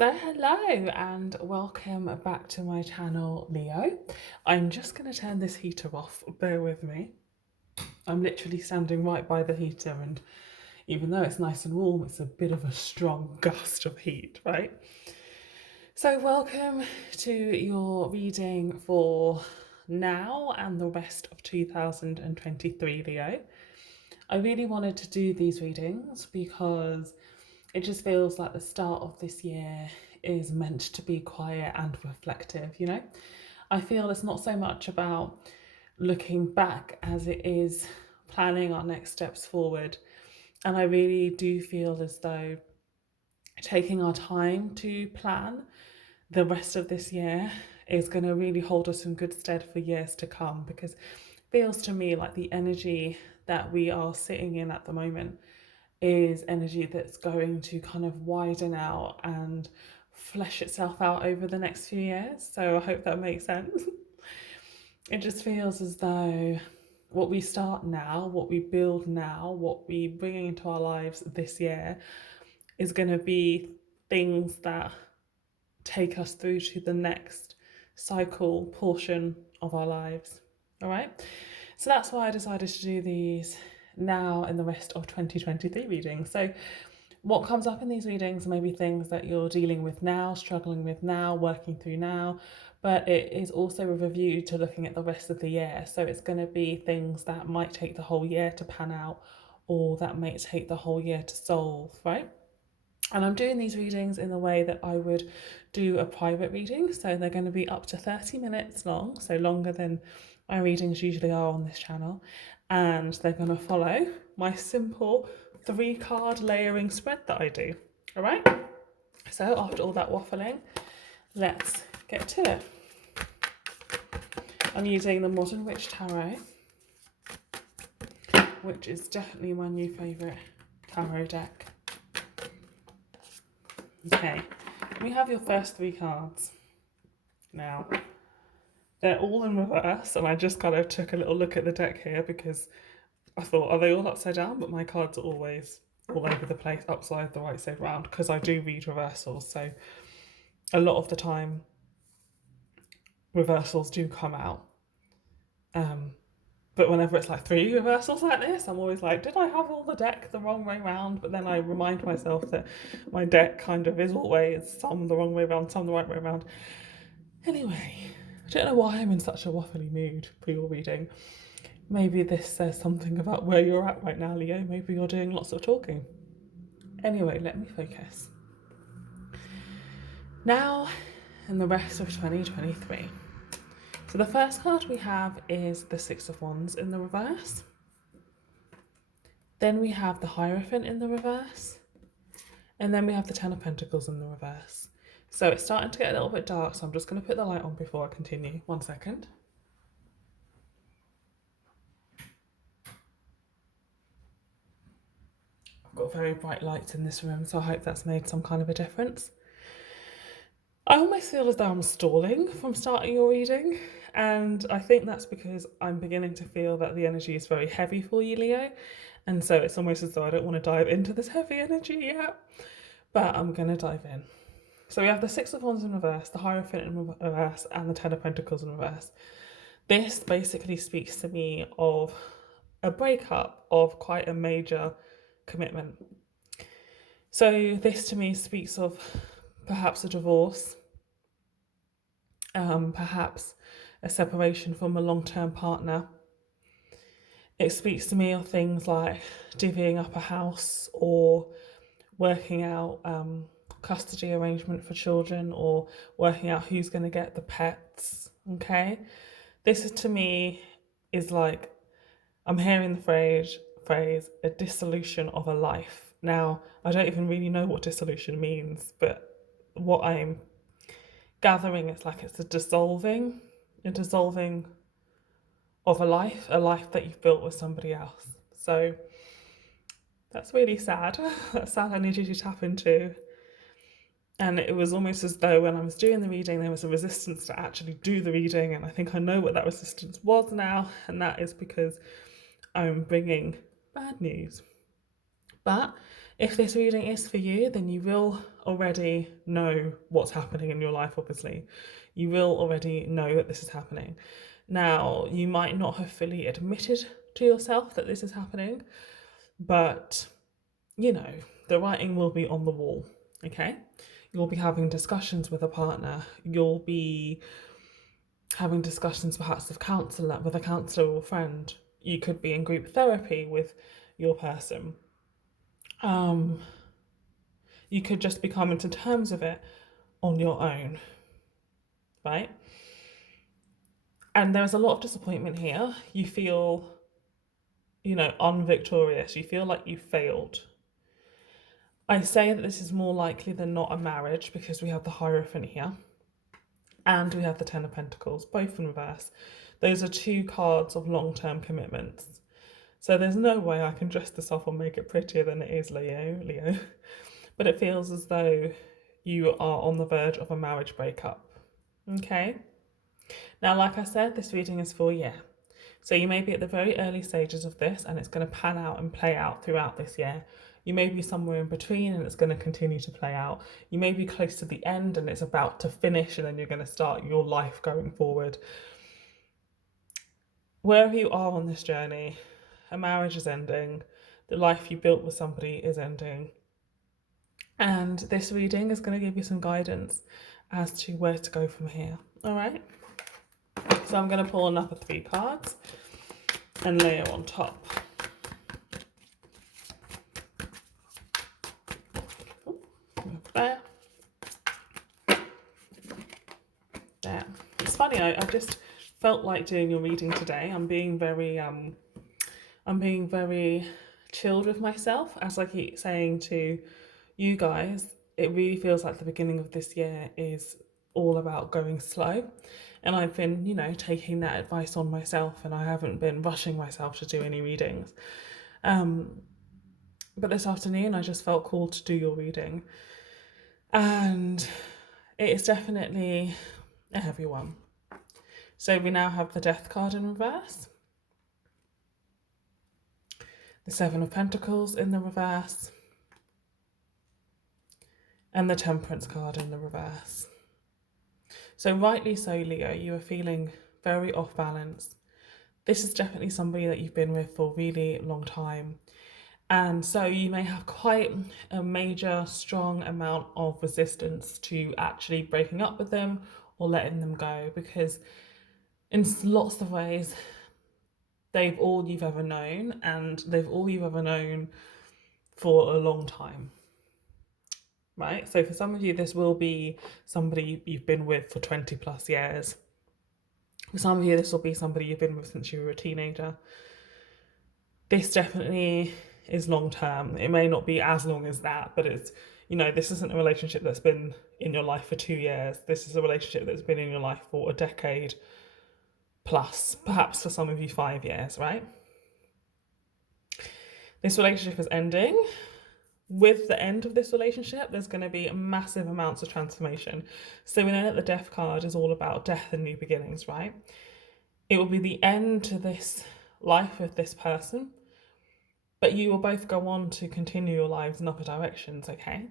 So hello and welcome back to my channel, Leo. I'm just going to turn this heater off, bear with me. I'm literally standing right by the heater, and even though it's nice and warm, it's a bit of a strong gust of heat, right? So welcome to your reading for now and the rest of 2023, Leo. I really wanted to do these readings because it just feels like the start of this year is meant to be quiet and reflective, you know? I feel it's not so much about looking back as it is planning our next steps forward. And I really do feel as though taking our time to plan the rest of this year is going to really hold us in good stead for years to come, because it feels to me like the energy that we are sitting in at the moment is energy that's going to kind of widen out and flesh itself out over the next few years. So I hope that makes sense. It just feels as though what we start now, what we build now, what we bring into our lives this year is going to be things that take us through to the next cycle portion of our lives. All right. So that's why I decided to do these now in the rest of 2023 readings. So what comes up in these readings may be things that you're dealing with now, struggling with now, working through now, but it is also a review to looking at the rest of the year. So it's going to be things that might take the whole year to pan out, or that might take the whole year to solve, right? And I'm doing these readings in the way that I would do a private reading. So they're going to be up to 30 minutes long, so longer than my readings usually are on this channel. And they're going to follow my simple 3-card layering spread that I do. All right. So after all that waffling, let's get to it. I'm using the Modern Witch Tarot, which is definitely my new favourite tarot deck. Okay, we have your first 3 cards. Now, they're all in reverse, and I just kind of took a little look at the deck here because I thought, are they all upside down? But my cards are always all over the place, upside the right side round, because I do read reversals, so a lot of the time reversals do come out. But whenever it's like 3 reversals like this, I'm always like, did I have all the deck the wrong way round? But then I remind myself that my deck kind of is always some the wrong way round, some the right way round. Anyway, I don't know why I'm in such a waffly mood for your reading. Maybe this says something about where you're at right now, Leo. Maybe you're doing lots of talking. Anyway, let me focus. Now, in the rest of 2023. So the first card we have is the 6 of Wands in the reverse. Then we have the Hierophant in the reverse. And then we have the 10 of Pentacles in the reverse. So it's starting to get a little bit dark, so I'm just going to put the light on before I continue. 1 second. I've got very bright lights in this room, so I hope that's made some kind of a difference. I almost feel as though I'm stalling from starting your reading, and I think that's because I'm beginning to feel that the energy is very heavy for you, Leo, and so it's almost as though I don't want to dive into this heavy energy yet, but I'm going to dive in. So we have the 6 of Wands in reverse, the Hierophant in reverse, and the 10 of Pentacles in reverse. This basically speaks to me of a breakup of quite a major commitment. So this to me speaks of perhaps a divorce, perhaps a separation from a long-term partner. It speaks to me of things like divvying up a house, or working out custody arrangement for children, or working out who's going to get the pets. Okay, this to me is like, I'm hearing the phrase a dissolution of a life. Now, I don't even really know what dissolution means, but what I'm gathering is like it's a dissolving of a life that you've built with somebody else. So that's really sad. That's sad energy to tap into. And it was almost as though when I was doing the reading, there was a resistance to actually do the reading. And I think I know what that resistance was now. And that is because I'm bringing bad news. But if this reading is for you, then you will already know what's happening in your life, obviously. You will already know that this is happening. Now, you might not have fully admitted to yourself that this is happening, but you know, the writing will be on the wall, okay? You'll be having discussions with a partner. You'll be having discussions perhaps with a counsellor or friend. You could be in group therapy with your person. You could just be coming to terms with it on your own, right? And there's a lot of disappointment here. You feel, unvictorious. You feel like you failed. I say that this is more likely than not a marriage because we have the Hierophant here and we have the Ten of Pentacles, both in reverse. Those are two cards of long-term commitments. So there's no way I can dress this up or make it prettier than it is, Leo. But it feels as though you are on the verge of a marriage breakup. Okay? Now, like I said, this reading is for a year. So you may be at the very early stages of this and it's going to pan out and play out throughout this year. You may be somewhere in between and it's going to continue to play out. You may be close to the end and it's about to finish and then you're going to start your life going forward. Wherever you are on this journey, a marriage is ending. The life you built with somebody is ending. And this reading is going to give you some guidance as to where to go from here. All right? So I'm going to pull another 3 cards and layer on top. There. There. It's funny, I just felt like doing your reading today. I'm being very chilled with myself, as I keep saying to you guys. It really feels like the beginning of this year is all about going slow. And I've been, taking that advice on myself and I haven't been rushing myself to do any readings. But this afternoon I just felt called to do your reading. And it is definitely a heavy one. So we now have the Death card in reverse. The Seven of Pentacles in the reverse. And the Temperance card in the reverse. So rightly so, Leo, you are feeling very off balance. This is definitely somebody that you've been with for a really long time. And so you may have quite a major, strong amount of resistance to actually breaking up with them or letting them go, because in lots of ways, they've all you've ever known and they've all you've ever known for a long time. Right? So for some of you, this will be somebody you've been with for 20 plus years. For some of you, this will be somebody you've been with since you were a teenager. This definitely is long term. It may not be as long as that, but it's, this isn't a relationship that's been in your life for 2 years. This is a relationship that's been in your life for a decade plus, perhaps for some of you 5 years, right? This relationship is ending. With the end of this relationship, there's going to be massive amounts of transformation. So we know that the Death card is all about death and new beginnings, right? It will be the end to this life with this person, but you will both go on to continue your lives in other directions, okay?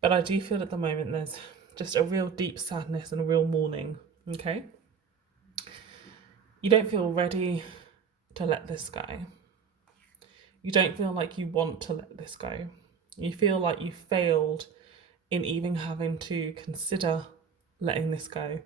But I do feel at the moment there's just a real deep sadness and a real mourning, okay? You don't feel ready to let this go. You don't feel like you want to let this go. You feel like you failed in even having to consider letting this go.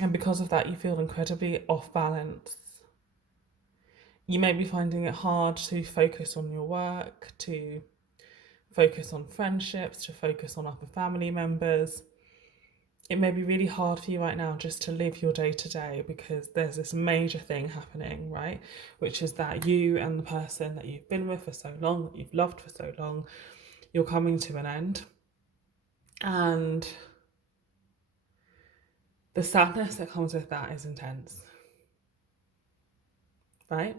And because of that, you feel incredibly off balance. You may be finding it hard to focus on your work, to focus on friendships, to focus on other family members. It may be really hard for you right now just to live your day to day because there's this major thing happening, right? Which is that you and the person that you've been with for so long, that you've loved for so long, you're coming to an end. And the sadness that comes with that is intense, right?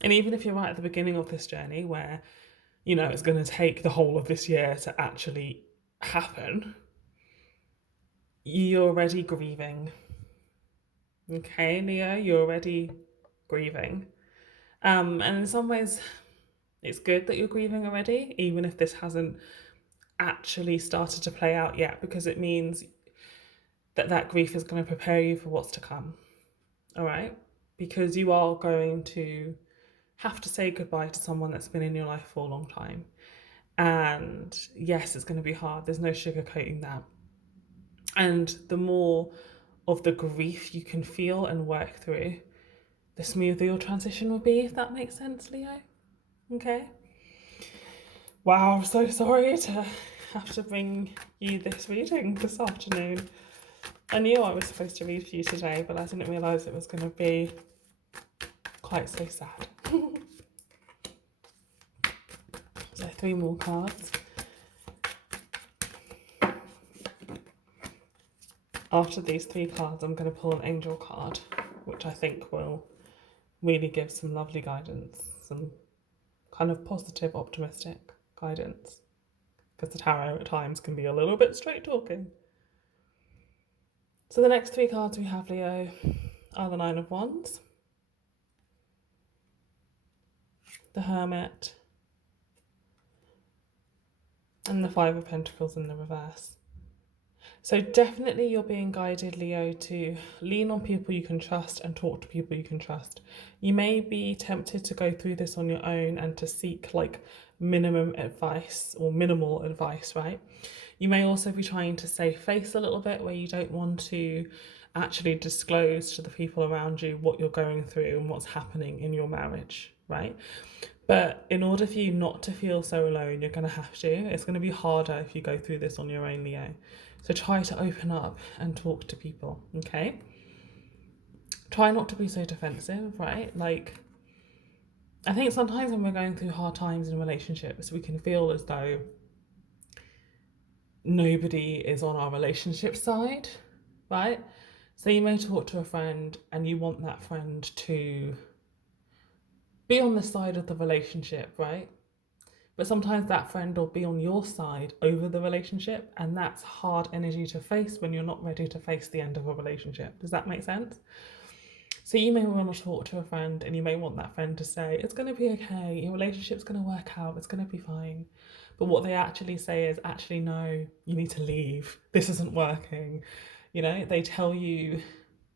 And even if you're right at the beginning of this journey where, it's going to take the whole of this year to actually happen, you're already grieving. Okay, Leo, you're already grieving. And in some ways, it's good that you're grieving already, even if this hasn't actually started to play out yet, because it means that grief is going to prepare you for what's to come. All right? Because you are going to have to say goodbye to someone that's been in your life for a long time. And yes, it's going to be hard. There's no sugarcoating that. And the more of the grief you can feel and work through, the smoother your transition will be, if that makes sense, Leo. Okay? Wow, I'm so sorry to have to bring you this reading this afternoon. I knew I was supposed to read for you today, but I didn't realise it was going to be quite so sad. So 3 more cards. After these 3 cards, I'm going to pull an angel card, which I think will really give some lovely guidance, some kind of positive, optimistic guidance, because the tarot at times can be a little bit straight talking. So the next 3 cards we have, Leo, are the 9 of Wands, the Hermit, and the 5 of Pentacles in the reverse. So definitely you're being guided, Leo, to lean on people you can trust and talk to people you can trust. You may be tempted to go through this on your own and to seek like minimum advice or minimal advice, right? You may also be trying to save face a little bit, where you don't want to actually disclose to the people around you what you're going through and what's happening in your marriage, right? But in order for you not to feel so alone, you're going to have to. It's going to be harder if you go through this on your own, Leo. So try to open up and talk to people, okay? Try not to be so defensive, right? Like, I think sometimes when we're going through hard times in relationships, we can feel as though nobody is on our relationship side, right? So you may talk to a friend and you want that friend to be on the side of the relationship, right? But sometimes that friend will be on your side over the relationship, and that's hard energy to face when you're not ready to face the end of a relationship. Does that make sense? So you may want to talk to a friend and you may want that friend to say, it's going to be okay, your relationship's going to work out, it's going to be fine. But what they actually say is, actually, no, you need to leave. This isn't working. You know, they tell you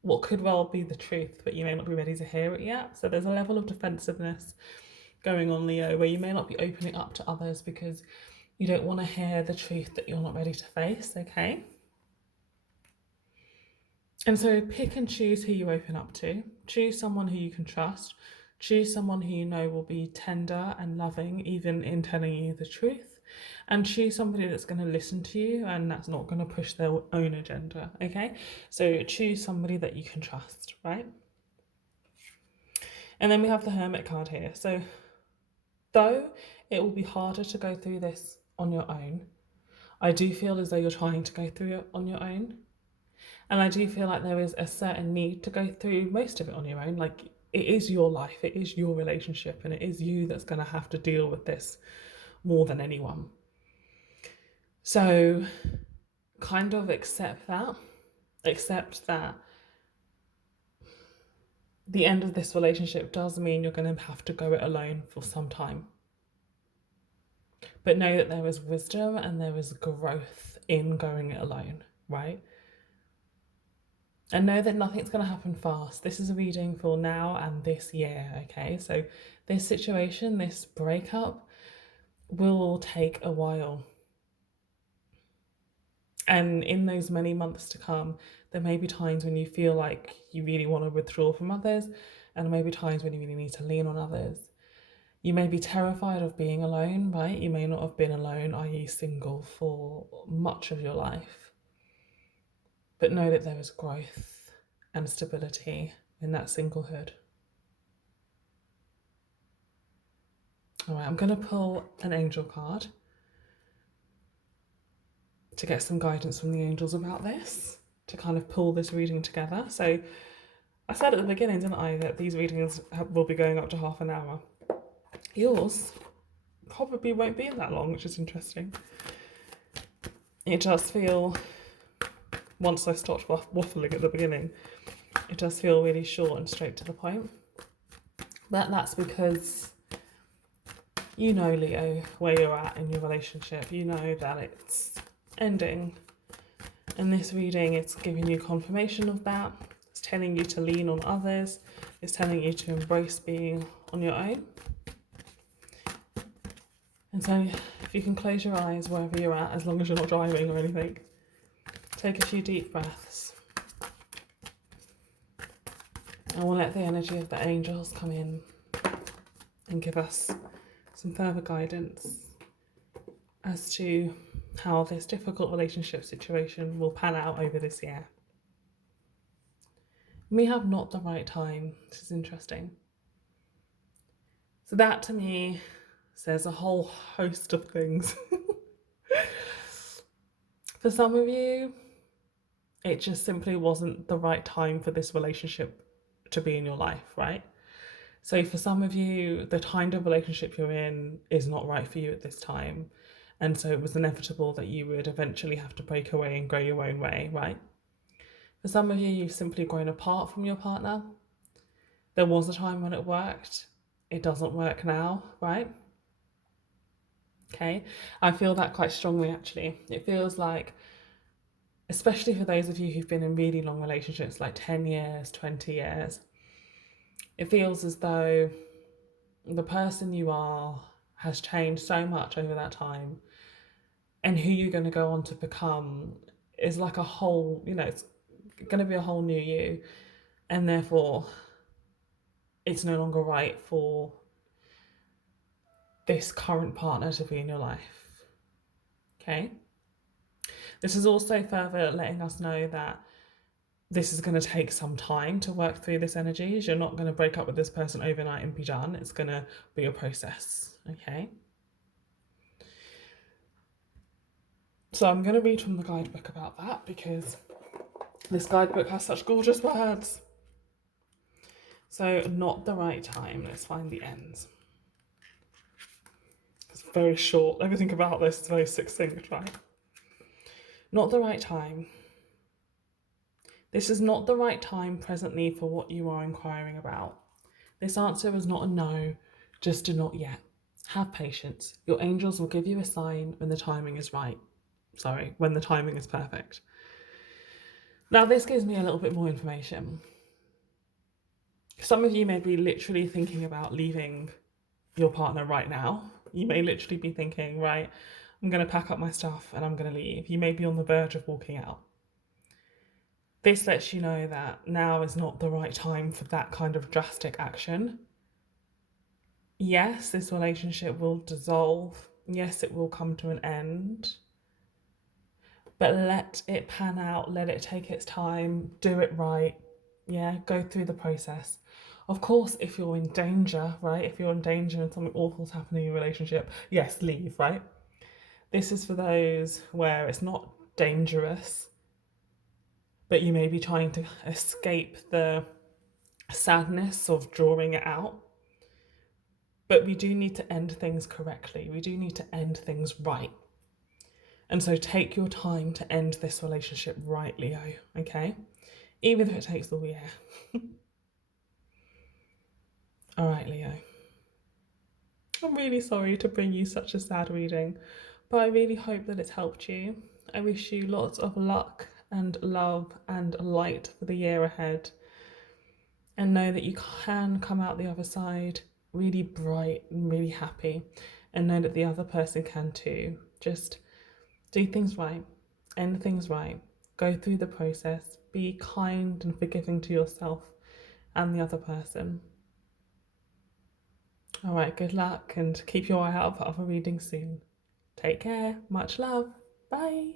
what could well be the truth, but you may not be ready to hear it yet. So there's a level of defensiveness going on, Leo, where you may not be opening up to others because you don't want to hear the truth that you're not ready to face, okay? And so pick and choose who you open up to. Choose someone who you can trust. Choose someone who you know will be tender and loving, even in telling you the truth. And choose somebody that's going to listen to you and that's not going to push their own agenda, okay? So choose somebody that you can trust, right? And then we have the Hermit card here. So though it will be harder to go through this on your own, I do feel as though you're trying to go through it on your own. And I do feel like there is a certain need to go through most of it on your own. Like, it is your life, it is your relationship, and it is you that's going to have to deal with this more than anyone. So kind of accept that the end of this relationship does mean you're going to have to go it alone for some time. But know that there is wisdom and there is growth in going it alone, right? And know that nothing's going to happen fast. This is a reading for now and this year, okay? So this situation, this breakup, will take a while. And in those many months to come, there may be times when you feel like you really want to withdraw from others, and there may be times when you really need to lean on others. You may be terrified of being alone, right? You may not have been alone, i.e. single, for much of your life. But know that there is growth and stability in that singlehood. All right, I'm going to pull an angel card to get some guidance from the angels about this, to kind of pull this reading together. So I said at the beginning, didn't I, that these readings will be going up to half an hour. Yours probably won't be that long, which is interesting. It does feel, once I stopped waffling at the beginning, it does feel really short and straight to the point. But that's because You know, Leo, where you're at in your relationship. You know that it's ending. And this reading, it's giving you confirmation of that. It's telling you to lean on others. It's telling you to embrace being on your own. And so if you can close your eyes wherever you're at, as long as you're not driving or anything, take a few deep breaths. And we'll let the energy of the angels come in and give us some further guidance as to how this difficult relationship situation will pan out over this year. We have not the right time. This is interesting. So that to me says a whole host of things. For some of you, it just simply wasn't the right time for this relationship to be in your life, right? So for some of you, the kind of relationship you're in is not right for you at this time. And so it was inevitable that you would eventually have to break away and go your own way, right? For some of you, you've simply grown apart from your partner. There was a time when it worked. It doesn't work now, right? Okay, I feel that quite strongly actually. It feels like, especially for those of you who've been in really long relationships, like 10 years, 20 years, it feels as though the person you are has changed so much over that time, and who you're going to go on to become is like a whole, it's going to be a whole new you, and therefore it's no longer right for this current partner to be in your life. Okay, this is also further letting us know that this is going to take some time to work through this energy. You're not going to break up with this person overnight and be done. It's going to be a process. Okay, so I'm going to read from the guidebook about that because this guidebook has such gorgeous words. So, not the right time. Let's find the ends. It's very short. Everything about this is very succinct, right? Not the right time. This is not the right time presently for what you are inquiring about. This answer is not a no, just a not yet. Have patience. Your angels will give you a sign when the timing is right. When the timing is perfect. Now, this gives me a little bit more information. Some of you may be literally thinking about leaving your partner right now. You may literally be thinking, right, I'm going to pack up my stuff and I'm going to leave. You may be on the verge of walking out. This lets you know that now is not the right time for that kind of drastic action. Yes, this relationship will dissolve. Yes, it will come to an end. But let it pan out. Let it take its time. Do it right. Yeah, go through the process. Of course, if you're in danger, right? If you're in danger and something awful's happening in your relationship, yes, leave, right? This is for those where it's not dangerous, but you may be trying to escape the sadness of drawing it out. But we do need to end things correctly. We do need to end things right. And so take your time to end this relationship right, Leo, okay? Even if it takes all year. All right, Leo. I'm really sorry to bring you such a sad reading, but I really hope that it's helped you. I wish you lots of luck and love and light for the year ahead. And know that you can come out the other side really bright and really happy. And know that the other person can too. Just do things right, end things right, go through the process, be kind and forgiving to yourself and the other person. All right, good luck and keep your eye out for other readings soon. Take care, much love, bye.